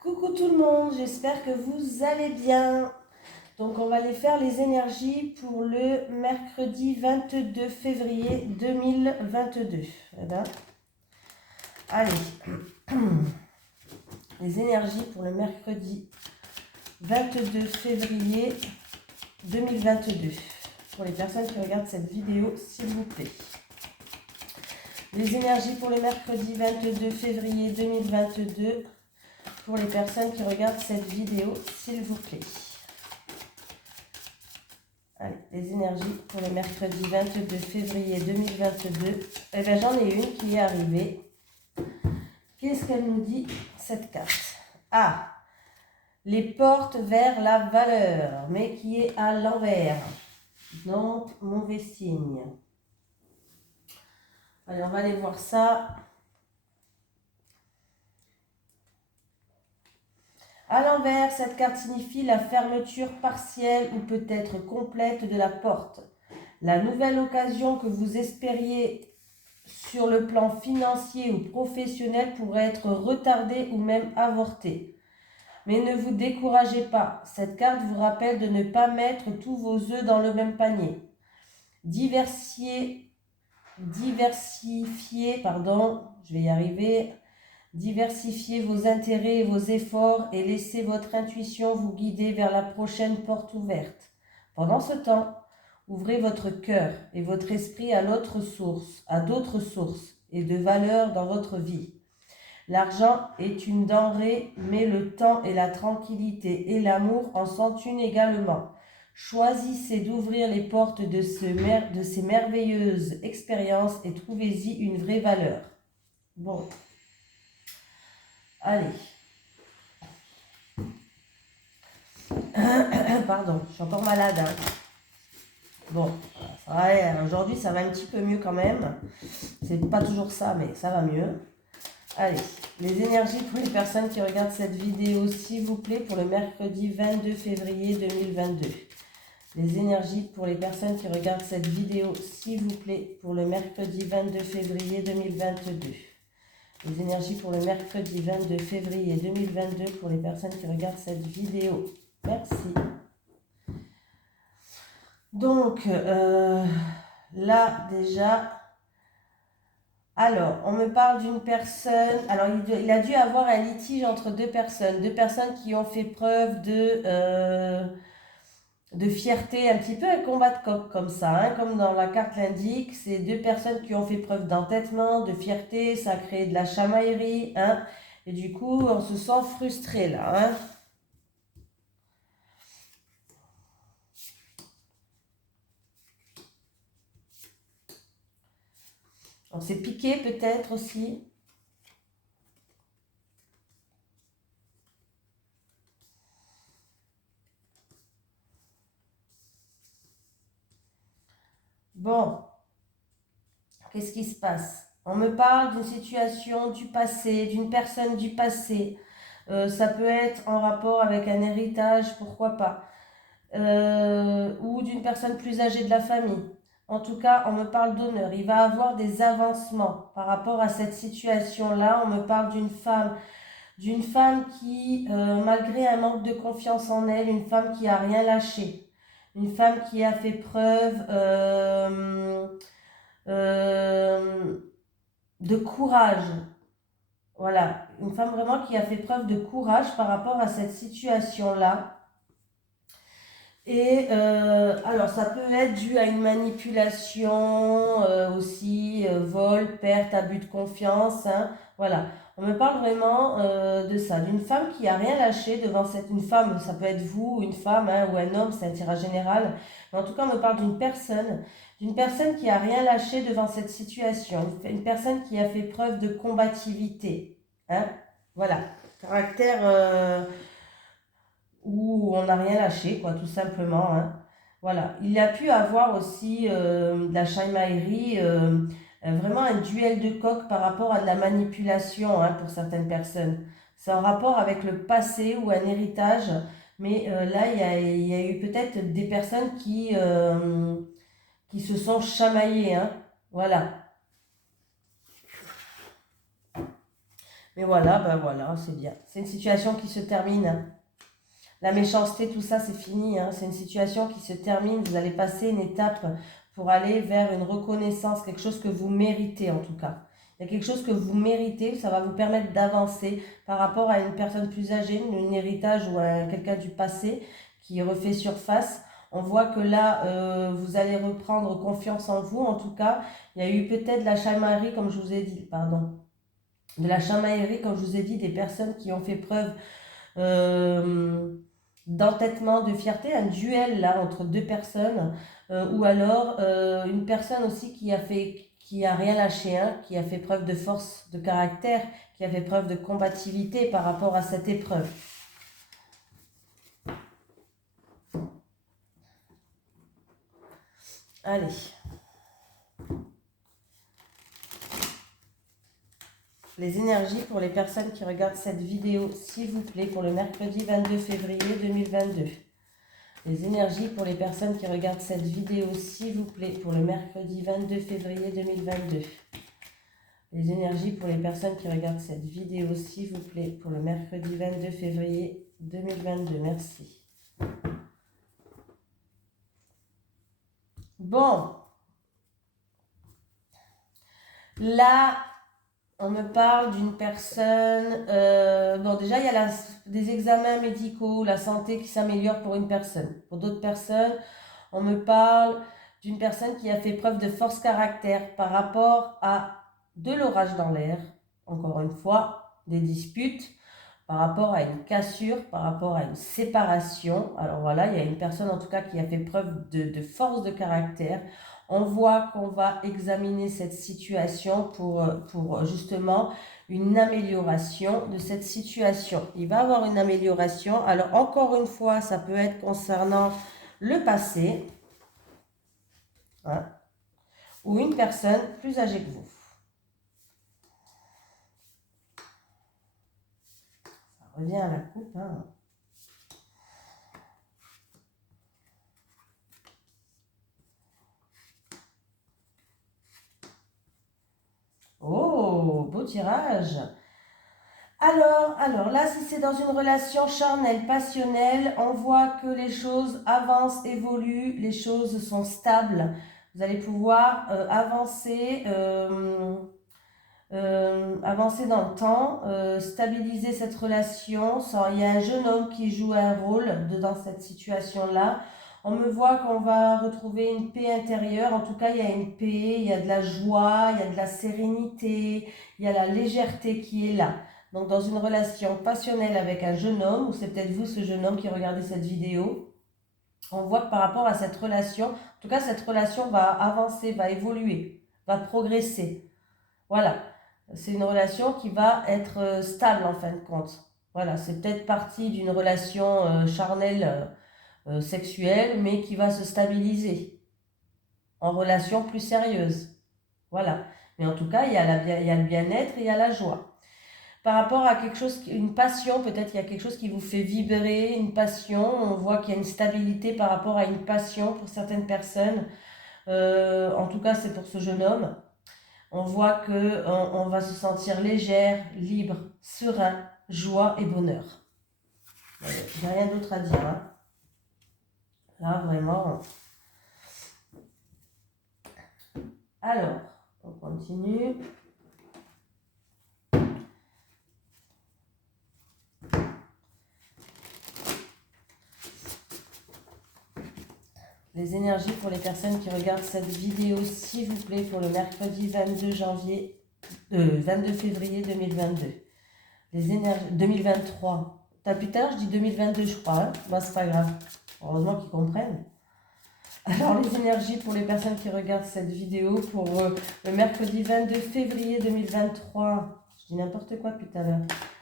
Coucou tout le monde, j'espère que vous allez bien. Donc on va aller faire les énergies pour le mercredi 22 février 2022. Voilà. Allez, les énergies pour le mercredi 22 février 2022. Pour les personnes qui regardent cette vidéo, s'il vous plaît. Les énergies pour le mercredi 22 février 2022. Pour les personnes qui regardent cette vidéo, s'il vous plaît. Allez, les énergies pour le mercredi 22 février 2022. Eh bien, j'en ai une qui est arrivée. Qu'est-ce qu'elle nous dit, cette carte? Ah, les portes vers la valeur, mais qui est à l'envers. Donc, mauvais signe. Allez, on va aller voir ça. À l'envers, cette carte signifie la fermeture partielle ou peut-être complète de la porte. La nouvelle occasion que vous espériez sur le plan financier ou professionnel pourrait être retardée ou même avortée. Mais ne vous découragez pas, cette carte vous rappelle de ne pas mettre tous vos œufs dans le même panier. Diversifiez, Diversifiez vos intérêts et vos efforts et laissez votre intuition vous guider vers la prochaine porte ouverte. Pendant ce temps, ouvrez votre cœur et votre esprit à d'autres sources et de valeurs dans votre vie. L'argent est une denrée, mais le temps et la tranquillité et l'amour en sont une également. Choisissez d'ouvrir les portes de ces merveilleuses expériences et trouvez-y une vraie valeur. Bon. Allez. Pardon, je suis encore malade. Hein. Bon, ça va aller. Aujourd'hui, ça va un petit peu mieux quand même. C'est pas toujours ça, mais ça va mieux. Allez, les énergies pour les personnes qui regardent cette vidéo, s'il vous plaît, pour le mercredi 22 février 2022. Les énergies pour les personnes qui regardent cette vidéo, s'il vous plaît, pour le mercredi 22 février 2022. Les énergies pour le mercredi 22 février 2022 pour les personnes qui regardent cette vidéo. Merci. Donc, là, déjà, alors, on me parle d'une personne, alors il a dû avoir un litige entre deux personnes qui ont fait preuve de fierté, un petit peu un combat de coq comme ça, hein, comme dans la carte l'indique, c'est deux personnes qui ont fait preuve d'entêtement, de fierté, ça a créé de la chamaillerie, hein, et du coup, on se sent frustré là, hein. On s'est piqué peut-être aussi. Bon, qu'est-ce qui se passe? On me parle d'une situation du passé, d'une personne du passé. Ça peut être en rapport avec un héritage, pourquoi pas. Ou d'une personne plus âgée de la famille. En tout cas, on me parle d'honneur. Il va avoir des avancements par rapport à cette situation-là. On me parle d'une femme qui, malgré un manque de confiance en elle, une femme qui a rien lâché, une femme qui a fait preuve de courage. Voilà, une femme vraiment qui a fait preuve de courage par rapport à cette situation-là. Et alors, ça peut être dû à une manipulation aussi, vol, perte, abus de confiance. Hein, voilà, on me parle vraiment de ça, d'une femme qui a rien lâché devant une femme, ça peut être vous, une femme hein, ou un homme, c'est un tirage général. Mais en tout cas, on me parle d'une personne qui a rien lâché devant cette situation, une personne qui a fait preuve de combativité. Hein, voilà, caractère... où on n'a rien lâché, quoi, tout simplement. Hein. Voilà. Il a pu avoir aussi de la chamaillerie, vraiment un duel de coq par rapport à de la manipulation hein, pour certaines personnes. C'est en rapport avec le passé ou un héritage, mais là, il y a eu peut-être des personnes qui se sont chamaillées. Hein. Voilà. Mais voilà, ben voilà, c'est bien. C'est une situation qui se termine, hein. La méchanceté, tout ça, c'est fini, hein. C'est une situation qui se termine. Vous allez passer une étape pour aller vers une reconnaissance, quelque chose que vous méritez en tout cas. Il y a quelque chose que vous méritez, ça va vous permettre d'avancer par rapport à une personne plus âgée, un héritage ou à quelqu'un du passé qui refait surface. On voit que là, vous allez reprendre confiance en vous. En tout cas, il y a eu peut-être de la chamaillerie, comme je vous ai dit, pardon, de la chamaillerie, comme je vous ai dit, des personnes qui ont fait preuve euh, d'entêtement, de fierté, un duel là entre deux personnes, ou alors une personne aussi qui a rien lâché, hein, qui a fait preuve de force de caractère, qui a fait preuve de combativité par rapport à cette épreuve. Allez. Les énergies pour les personnes qui regardent cette vidéo, s'il vous plaît, pour le mercredi 22 février 2022. Les énergies pour les personnes qui regardent cette vidéo, s'il vous plaît, pour le mercredi 22 février 2022. Les énergies pour les personnes qui regardent cette vidéo, s'il vous plaît, pour le mercredi 22 février 2022. Merci. Bon. Là, on me parle d'une personne... bon, déjà, il y a des examens médicaux, la santé qui s'améliore pour une personne. Pour d'autres personnes, on me parle d'une personne qui a fait preuve de force caractère par rapport à de l'orage dans l'air, encore une fois, des disputes, par rapport à une cassure, par rapport à une séparation. Alors voilà, il y a une personne en tout cas qui a fait preuve de force de caractère. On voit qu'on va examiner cette situation pour justement une amélioration de cette situation. Il va y avoir une amélioration. Alors encore une fois, ça peut être concernant le passé, hein, ou une personne plus âgée que vous. Ça revient à la coupe, hein. Oh, beau tirage. Alors là, si c'est dans une relation charnelle, passionnelle, on voit que les choses avancent, évoluent, les choses sont stables. Vous allez pouvoir avancer dans le temps, stabiliser cette relation. Il y a un jeune homme qui joue un rôle dans cette situation-là. On me voit qu'on va retrouver une paix intérieure. En tout cas, il y a une paix, il y a de la joie, il y a de la sérénité, il y a la légèreté qui est là. Donc, dans une relation passionnelle avec un jeune homme, ou c'est peut-être vous, ce jeune homme qui regardez cette vidéo, on voit que par rapport à cette relation, en tout cas, cette relation va avancer, va évoluer, va progresser. Voilà. C'est une relation qui va être stable en fin de compte. Voilà, c'est peut-être partie d'une relation charnelle sexuelle, mais qui va se stabiliser en relation plus sérieuse. Voilà. Mais en tout cas, il y a le bien-être et il y a la joie. Par rapport à quelque chose, une passion, peut-être il y a quelque chose qui vous fait vibrer, une passion. On voit qu'il y a une stabilité par rapport à une passion pour certaines personnes. En tout cas, c'est pour ce jeune homme. On voit que on va se sentir légère, libre, serein, joie et bonheur. J'ai rien d'autre à dire, hein. Là, vraiment. Alors, on continue. Les énergies pour les personnes qui regardent cette vidéo, s'il vous plaît, pour le mercredi 22 février 2022. Les énergies 2023. Depuis tout à l'heure, je dis 2022, je crois. Hein, bah, c'est pas grave. Heureusement qu'ils comprennent. Alors, les énergies pour les personnes qui regardent cette vidéo pour le mercredi 22 février 2023. Je dis n'importe quoi depuis tout à l'heure.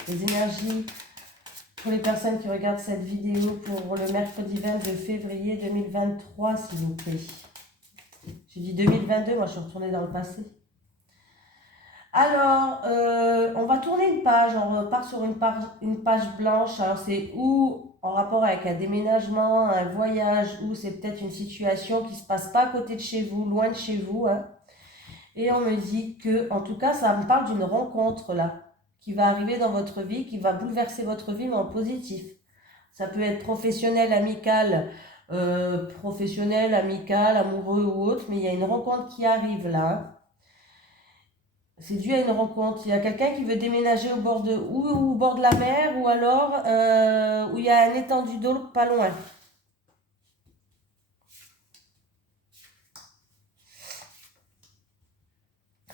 Les énergies pour les personnes qui regardent cette vidéo pour le mercredi 22 février 2023, s'il vous plaît. J'ai dit 2022, moi je suis retournée dans le passé. Alors, on va tourner une page, on repart sur une page blanche. Alors, c'est ou en rapport avec un déménagement, un voyage, ou c'est peut-être une situation qui ne se passe pas à côté de chez vous, loin de chez vous, hein. Et on me dit que, en tout cas, ça me parle d'une rencontre là, qui va arriver dans votre vie, qui va bouleverser votre vie, mais en positif. Ça peut être professionnel, amical, amoureux ou autre, mais il y a une rencontre qui arrive là, hein. C'est dû à une rencontre. Il y a quelqu'un qui veut déménager ou au bord de la mer, ou alors où il y a un étendue d'eau pas loin.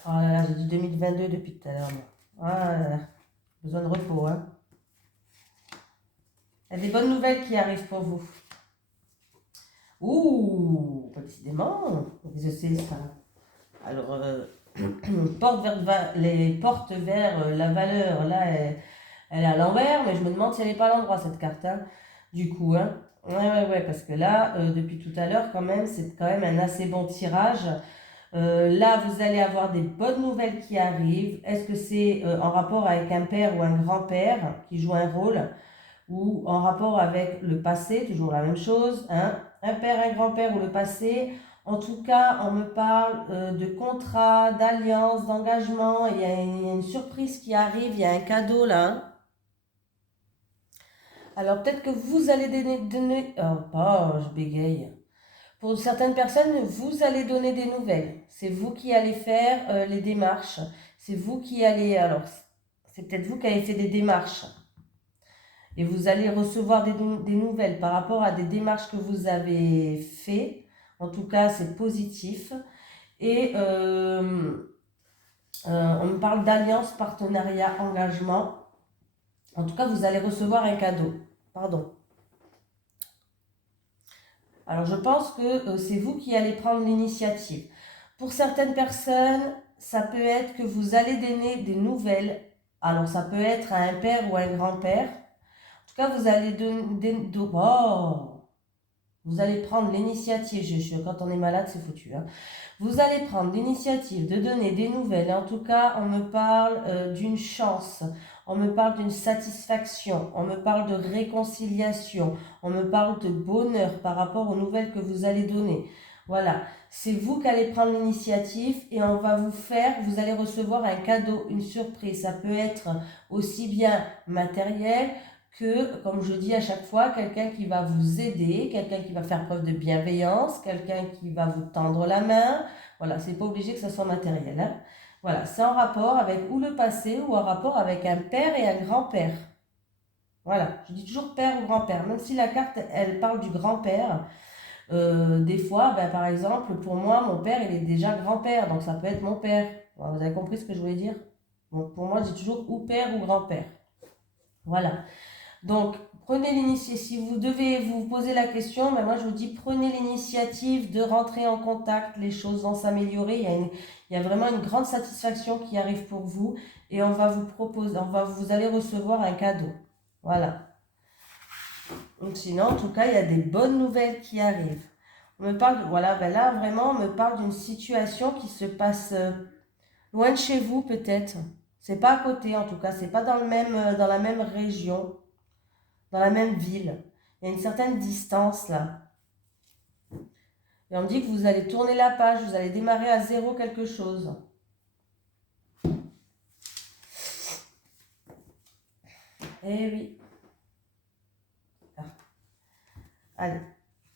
Oh là là, j'ai dit 2022 depuis tout à l'heure, moi. Ah là là, besoin de repos, hein. Il y a des bonnes nouvelles qui arrivent pour vous. Ouh, décidément, je sais ça. Alors, les portes vers la valeur, là, elle est à l'envers, mais je me demande si elle n'est pas à l'endroit, cette carte, hein. Du coup, hein. Ouais, parce que là, depuis tout à l'heure, quand même, c'est quand même un assez bon tirage. Là, vous allez avoir des bonnes nouvelles qui arrivent. Est-ce que c'est en rapport avec un père ou un grand-père qui joue un rôle, ou en rapport avec le passé, toujours la même chose, hein? Un père, un grand-père ou le passé. En tout cas, on me parle de contrat, d'alliance, d'engagement. Il y a une surprise qui arrive, il y a un cadeau là, hein. Alors peut-être que vous allez donner je bégaye. Pour certaines personnes, vous allez donner des nouvelles. C'est vous qui allez faire les démarches. C'est vous qui allez... Alors, c'est peut-être vous qui avez fait des démarches. Et vous allez recevoir des nouvelles par rapport à des démarches que vous avez fait. En tout cas, c'est positif. Et on me parle d'alliance, partenariat, engagement. En tout cas, vous allez recevoir un cadeau. Pardon. Alors, je pense que c'est vous qui allez prendre l'initiative. Pour certaines personnes, ça peut être que vous allez donner des nouvelles. Alors, ça peut être à un père ou à un grand-père. En tout cas, vous allez vous allez prendre l'initiative. Quand on est malade, c'est foutu, hein. Vous allez prendre l'initiative de donner des nouvelles. Et en tout cas, on me parle d'une chance. On me parle d'une satisfaction. On me parle de réconciliation. On me parle de bonheur par rapport aux nouvelles que vous allez donner. Voilà. C'est vous qui allez prendre l'initiative et vous allez recevoir un cadeau, une surprise. Ça peut être aussi bien matériel que, comme je dis à chaque fois, quelqu'un qui va vous aider, quelqu'un qui va faire preuve de bienveillance, quelqu'un qui va vous tendre la main. Voilà, c'est pas obligé que ça soit matériel, hein. Voilà, c'est en rapport avec ou le passé ou en rapport avec un père et un grand-père. Voilà, je dis toujours père ou grand-père, même si la carte, elle parle du grand-père. Des fois, ben, par exemple, pour moi, mon père, il est déjà grand-père, donc ça peut être mon père. Voilà, vous avez compris ce que je voulais dire? Donc pour moi, je dis toujours ou père ou grand-père. Voilà. Donc, prenez l'initiative. Si vous devez vous poser la question, ben moi je vous dis prenez l'initiative de rentrer en contact. Les choses vont s'améliorer. Il y a vraiment une grande satisfaction qui arrive pour vous et on va vous proposer, vous allez recevoir un cadeau. Voilà. Donc sinon, en tout cas, il y a des bonnes nouvelles qui arrivent. On me parle, voilà, ben là vraiment, on me parle d'une situation qui se passe loin de chez vous peut-être. C'est pas à côté en tout cas, c'est pas dans la même région, dans la même ville. Il y a une certaine distance là. Et on me dit que vous allez tourner la page, vous allez démarrer à zéro quelque chose. Eh oui. Allez,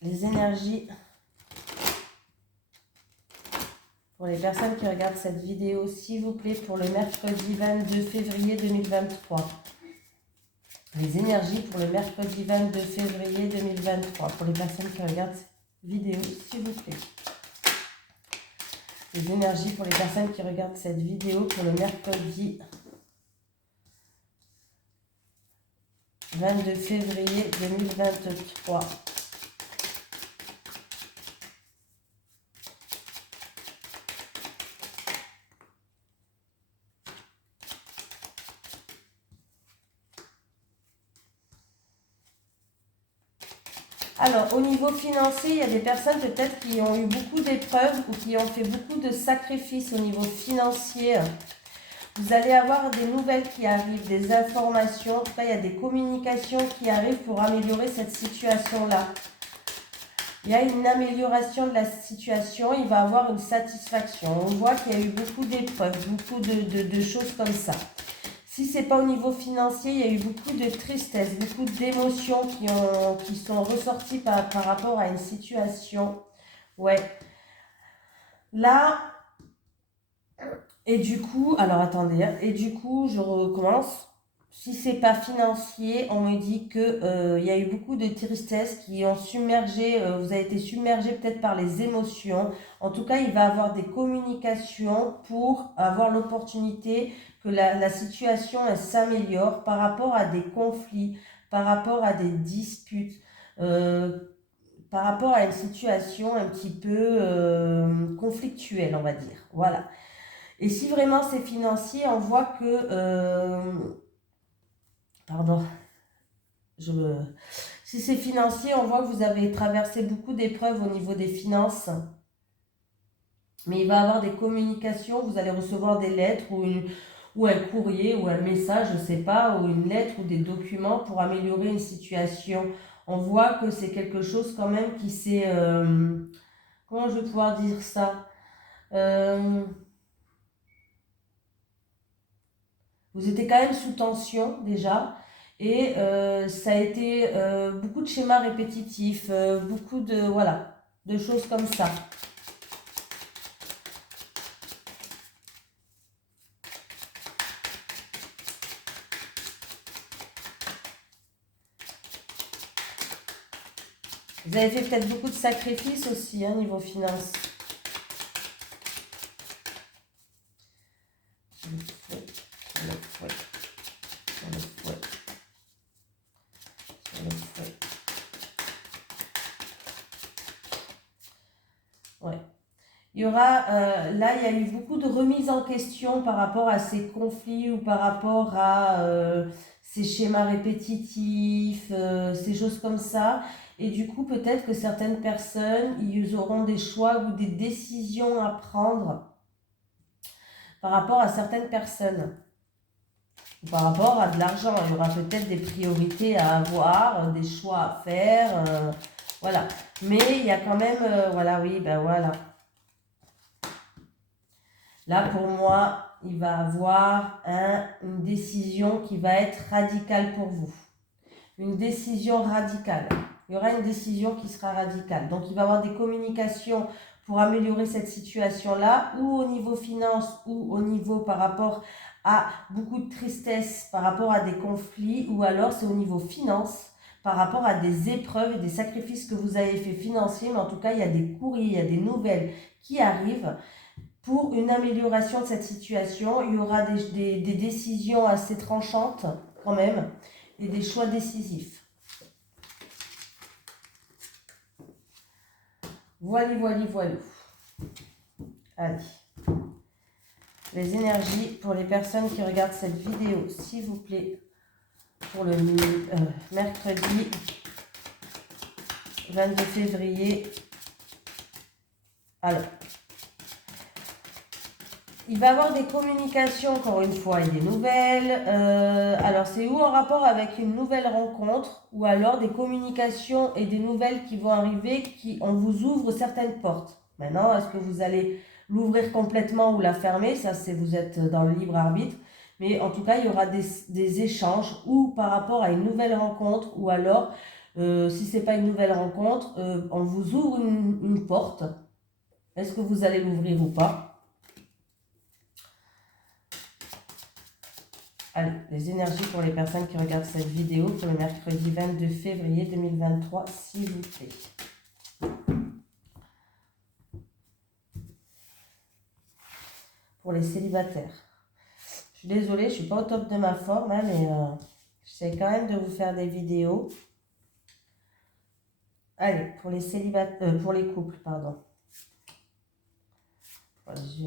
les énergies pour les personnes qui regardent cette vidéo, s'il vous plaît, pour le mercredi 22 février 2023. Les énergies pour le mercredi 22 février 2023. Pour les personnes qui regardent cette vidéo, s'il vous plaît. Les énergies pour les personnes qui regardent cette vidéo pour le mercredi 22 février 2023. Alors, au niveau financier, il y a des personnes peut-être qui ont eu beaucoup d'épreuves ou qui ont fait beaucoup de sacrifices au niveau financier. Vous allez avoir des nouvelles qui arrivent, des informations. En tout cas, il y a des communications qui arrivent pour améliorer cette situation-là. Il y a une amélioration de la situation, il va avoir une satisfaction. On voit qu'il y a eu beaucoup d'épreuves, beaucoup de choses comme ça. Si c'est pas au niveau financier, il y a eu beaucoup de tristesse, beaucoup d'émotions qui sont ressorties par rapport à une situation. Ouais. Là, et du coup, alors attendez, hein, et du coup, je recommence. Si c'est pas financier, on me dit que il y a eu beaucoup de tristesse qui ont submergé, vous avez été submergé peut-être par les émotions. En tout cas, il va y avoir des communications pour avoir l'opportunité que la situation elle s'améliore par rapport à des conflits, par rapport à des disputes, euh, par rapport à une situation un petit peu conflictuelle, on va dire. Voilà. Et si vraiment c'est financier, on voit que... pardon, je me... Si c'est financier, on voit que vous avez traversé beaucoup d'épreuves au niveau des finances. Mais il va y avoir des communications, vous allez recevoir des lettres ou un courrier ou un message, je ne sais pas, ou une lettre ou des documents pour améliorer une situation. On voit que c'est quelque chose quand même qui s'est... comment je vais pouvoir dire ça? Euh, Vous étiez quand même sous tension déjà et ça a été beaucoup de schémas répétitifs, beaucoup de, voilà, de choses comme ça. Vous avez fait peut-être beaucoup de sacrifices aussi, hein, niveau finance. Sur le fouet, sur le fouet, sur le fouet, sur le fouet. Ouais. Il y aura, là, il y a eu beaucoup de remises en question par rapport à ces conflits ou par rapport à ces schémas répétitifs, ces choses comme ça. Et du coup, peut-être que certaines personnes, ils auront des choix ou des décisions à prendre par rapport à certaines personnes. Par rapport à de l'argent, il y aura peut-être des priorités à avoir, des choix à faire, voilà. Mais il y a quand même, voilà, oui, ben voilà. Là, pour moi, il va avoir une décision qui va être radicale pour vous. Une décision radicale. Il y aura une décision qui sera radicale. Donc, il va y avoir des communications pour améliorer cette situation-là, ou au niveau finance, ou au niveau par rapport à beaucoup de tristesse, par rapport à des conflits, ou alors c'est au niveau finance, par rapport à des épreuves et des sacrifices que vous avez fait financiers, mais en tout cas, il y a des courriers, il y a des nouvelles qui arrivent pour une amélioration de cette situation. Il y aura des décisions assez tranchantes quand même et des choix décisifs. Voilà, voilà, voilà. Allez. Les énergies pour les personnes qui regardent cette vidéo, s'il vous plaît, pour le mercredi 22 février. Alors, il va y avoir des communications, encore une fois, et des nouvelles. Alors, c'est ou en rapport avec une nouvelle rencontre, ou alors des communications et des nouvelles qui vont arriver, on vous ouvre certaines portes. Maintenant, est-ce que vous allez l'ouvrir complètement ou la fermer? Ça, c'est vous êtes dans le libre arbitre. Mais en tout cas, il y aura des échanges, ou par rapport à une nouvelle rencontre, ou alors, si ce n'est pas une nouvelle rencontre, on vous ouvre une porte. Est-ce que vous allez l'ouvrir ou pas? Allez, les énergies pour les personnes qui regardent cette vidéo pour le mercredi 22 février 2023, s'il vous plaît. Pour les célibataires. Je suis désolée, je ne suis pas au top de ma forme, hein, mais j'essaie quand même de vous faire des vidéos. Allez, pour les célibataires, pour les couples, pardon. Je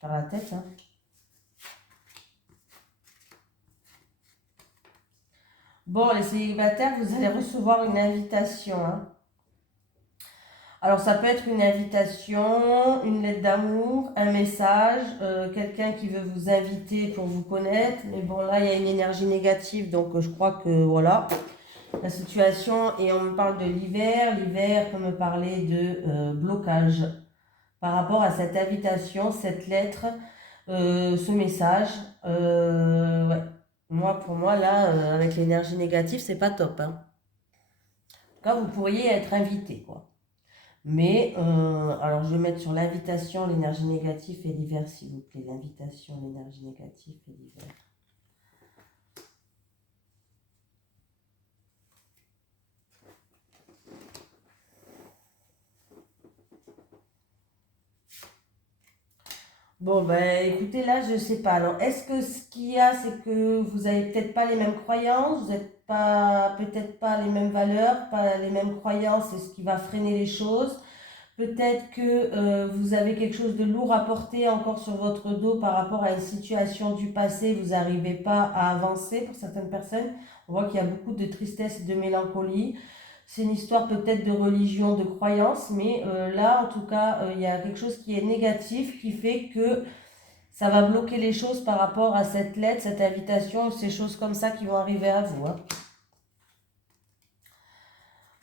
perds la tête, hein. Bon, les célibataires, vous allez recevoir une invitation. Hein. Alors, ça peut être une invitation, une lettre d'amour, un message, quelqu'un qui veut vous inviter pour vous connaître. Mais bon, là, il y a une énergie négative, donc je crois que, voilà, la situation. Et on me parle de l'hiver. L'hiver peut me parler de blocage par rapport à cette invitation, cette lettre. ce message. Ouais. Moi, pour moi, là, avec l'énergie négative, c'est pas top, hein. En tout cas, vous pourriez être invité, quoi. Mais, alors je vais mettre sur l'invitation, l'énergie négative et l'hiver, s'il vous plaît. L'invitation, l'énergie négative et l'hiver. Bon, ben écoutez, là, je sais pas. Alors, est-ce que ce qu'il y a, c'est que vous avez peut-être pas les mêmes croyances, vous n'êtes pas, peut-être pas les mêmes valeurs, pas les mêmes croyances, c'est ce qui va freiner les choses. Peut-être que vous avez quelque chose de lourd à porter encore sur votre dos par rapport à une situation du passé, vous n'arrivez pas à avancer pour certaines personnes. On voit qu'il y a beaucoup de tristesse et de mélancolie. C'est une histoire peut-être de religion, de croyance, mais là, en tout cas, il y a quelque chose qui est négatif, qui fait que ça va bloquer les choses par rapport à cette lettre, cette invitation, ces choses comme ça qui vont arriver à vous, hein.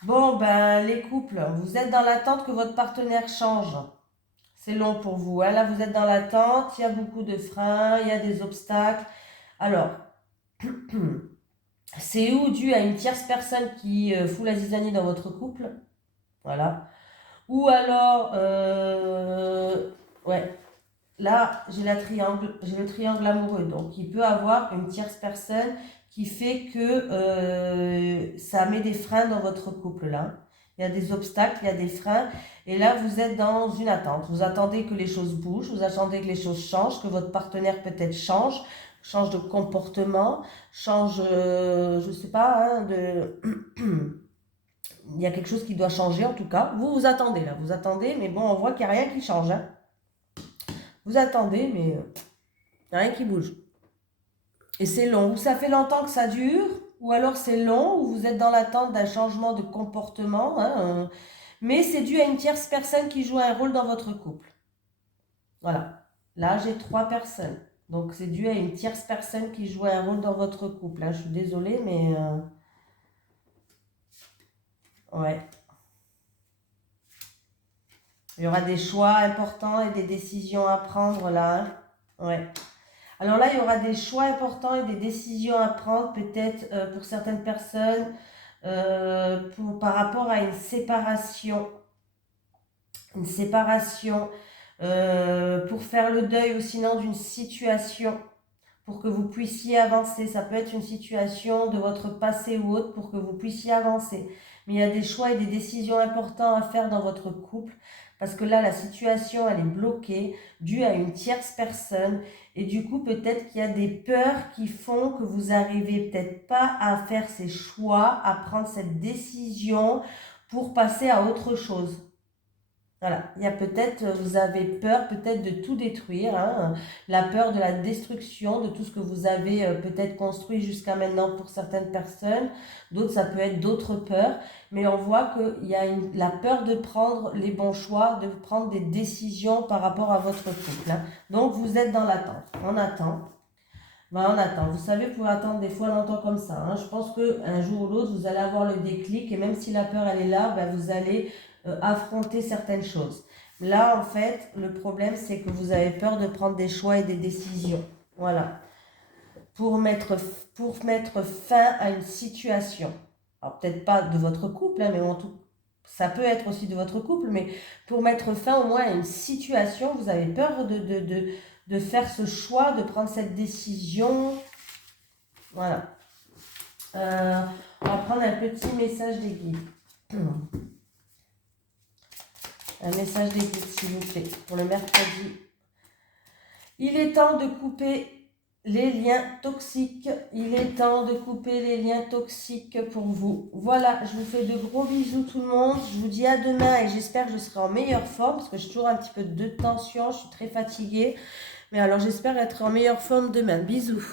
Bon, ben, les couples, vous êtes dans l'attente que votre partenaire change. C'est long pour vous, hein. Là, vous êtes dans l'attente, il y a beaucoup de freins, il y a des obstacles. Alors, c'est ou dû à une tierce personne qui fout la zizanie dans votre couple. Voilà. Ou alors, ouais, là, j'ai le triangle amoureux. Donc, il peut avoir une tierce personne qui fait que ça met des freins dans votre couple là. Il y a des obstacles, il y a des freins. Et là, vous êtes dans une attente. Vous attendez que les choses bougent, vous attendez que les choses changent, que votre partenaire peut-être change de comportement, change, je sais pas, hein, de... il y a quelque chose qui doit changer en tout cas. Vous attendez là, vous attendez, mais bon, on voit qu'il n'y a rien qui change, hein. Vous attendez, mais il n'y a rien qui bouge. Et c'est long. Ou ça fait longtemps que ça dure, ou alors c'est long, ou vous êtes dans l'attente d'un changement de comportement, hein, mais c'est dû à une tierce personne qui joue un rôle dans votre couple. Voilà. Là, j'ai 3 personnes. Donc, c'est dû à une tierce personne qui joue un rôle dans votre couple, hein. Je suis désolée, mais... ouais. Il y aura des choix importants et des décisions à prendre là, hein. Ouais. Alors là, il y aura des choix importants et des décisions à prendre, peut-être pour certaines personnes, par rapport à une séparation. Une séparation, pour faire le deuil ou sinon d'une situation, pour que vous puissiez avancer. Ça peut être une situation de votre passé ou autre pour que vous puissiez avancer. Mais il y a des choix et des décisions importants à faire dans votre couple parce que là, la situation, elle est bloquée due à une tierce personne. Et du coup, peut-être qu'il y a des peurs qui font que vous n'arrivez peut-être pas à faire ces choix, à prendre cette décision pour passer à autre chose. Voilà, il y a peut-être, vous avez peur peut-être de tout détruire, hein, la peur de la destruction de tout ce que vous avez peut-être construit jusqu'à maintenant pour certaines personnes. D'autres, ça peut être d'autres peurs, mais on voit qu'il y a la peur de prendre les bons choix, de prendre des décisions par rapport à votre couple, hein. Donc, vous êtes dans l'attente. On attend. Ben, on attend. Vous savez, vous pouvez attendre des fois longtemps comme ça, hein. Je pense qu'un jour ou l'autre, vous allez avoir le déclic et même si la peur, elle est là, ben, vous allez affronter certaines choses. Là, en fait, le problème, c'est que vous avez peur de prendre des choix et des décisions. Voilà. Pour mettre, pour mettre fin à une situation. Alors, peut-être pas de votre couple, hein, mais en tout ça peut être aussi de votre couple, mais pour mettre fin au moins à une situation, vous avez peur de faire ce choix, de prendre cette décision. Voilà. On va prendre un petit message des guides. Un message des guides, s'il vous plaît, pour le mercredi. Il est temps de couper les liens toxiques. Il est temps de couper les liens toxiques pour vous. Voilà, je vous fais de gros bisous tout le monde. Je vous dis à demain et j'espère que je serai en meilleure forme parce que j'ai toujours un petit peu de tension. Je suis très fatiguée. Mais alors j'espère être en meilleure forme demain. Bisous.